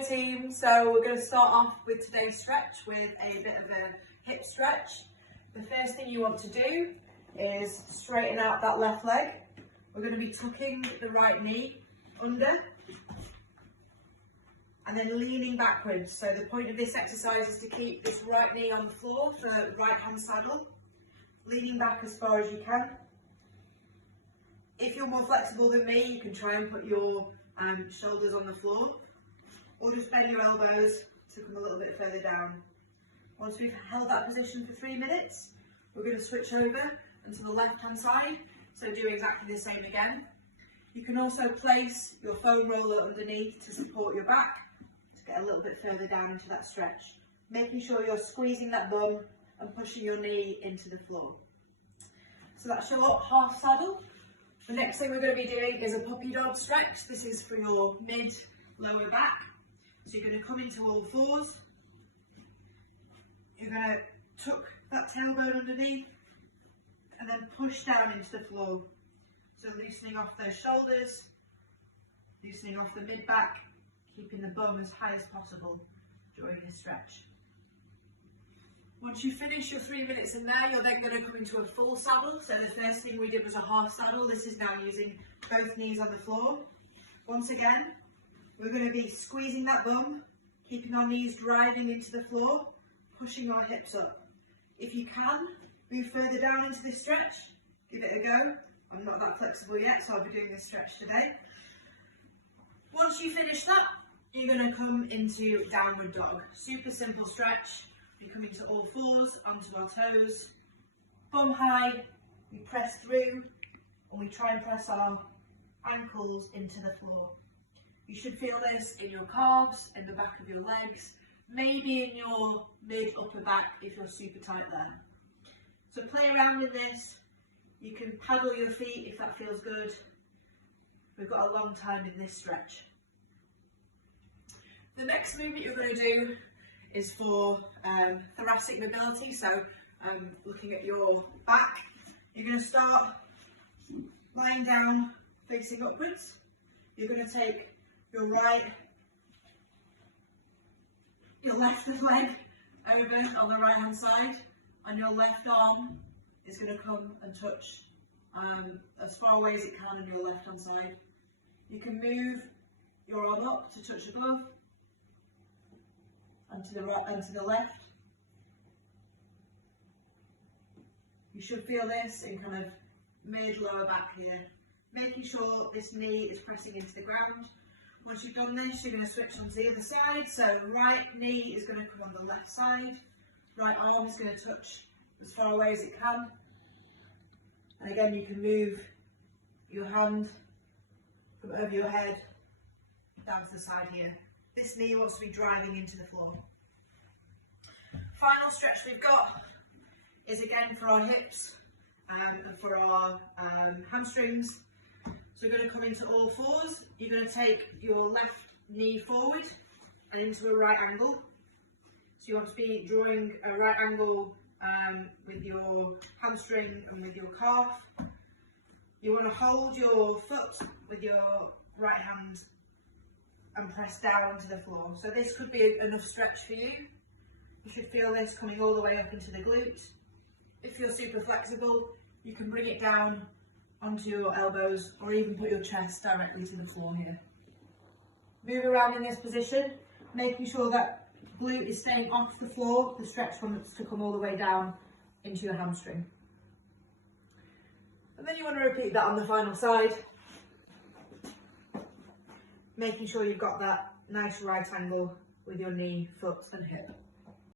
Hi team, so we're going to start off with today's stretch with a bit of a hip stretch. The first thing you want to do is straighten out that left leg. We're going to be tucking the right knee under and then leaning backwards. So the point of this exercise is to keep this right knee on the floor for right hand saddle, leaning back as far as you can. If you're more flexible than me, you can try and put your shoulders on the floor, or just bend your elbows to come a little bit further down. Once we've held that position for 3 minutes, we're going to switch over and to the left hand side, so do exactly the same again. You can also place your foam roller underneath to support your back, to get a little bit further down into that stretch, making sure you're squeezing that bum and pushing your knee into the floor. So that's your half saddle. The next thing we're going to be doing is a puppy dog stretch. This is for your mid-lower back. So you're going to come into all fours. You're going to tuck that tailbone underneath and then push down into the floor. So loosening off those shoulders, loosening off the mid-back, keeping the bum as high as possible during this stretch. Once you finish your 3 minutes in there, you're then going to come into a full saddle. So the first thing we did was a half saddle. This is now using both knees on the floor. Once again, we're going to be squeezing that bum, keeping our knees driving into the floor, pushing our hips up. If you can, move further down into this stretch, give it a go. I'm not that flexible yet, so I'll be doing this stretch today. Once you finish that, you're going to come into downward dog. Super simple stretch. We come into all fours, onto our toes, bum high, we press through, and we try and press our ankles into the floor. You should feel this in your calves, in the back of your legs, maybe in your mid-upper back if you're super tight there. So play around in this. You can paddle your feet if that feels good. We've got a long time in this stretch. The next movement you're going to do is for thoracic mobility, so looking at your back. You're going to start lying down facing upwards. You're going to take your left leg over on the right hand side, and your left arm is going to come and touch as far away as it can on your left hand side. You can move your arm up to touch above, and to the right and to the left. You should feel this in kind of mid-lower back here, making sure this knee is pressing into the ground. Once you've done this, you're going to switch onto the other side. So right knee is going to come on the left side, right arm is going to touch as far away as it can. And again, you can move your hand from over your head down to the side here. This knee wants to be driving into the floor. Final stretch we've got is again for our hips and for our hamstrings. So we're going to come into all fours. You're going to take your left knee forward and into a right angle. So you want to be drawing a right angle with your hamstring and with your calf. You want to hold your foot with your right hand and press down to the floor. So this could be enough stretch for you. You should feel this coming all the way up into the glute. If you're super flexible, you can bring it down onto your elbows or even put your chest directly to the floor here. Move around in this position, making sure that glute is staying off the floor. The stretch wants to come all the way down into your hamstring. And then you want to repeat that on the final side, making sure you've got that nice right angle with your knee, foot and hip.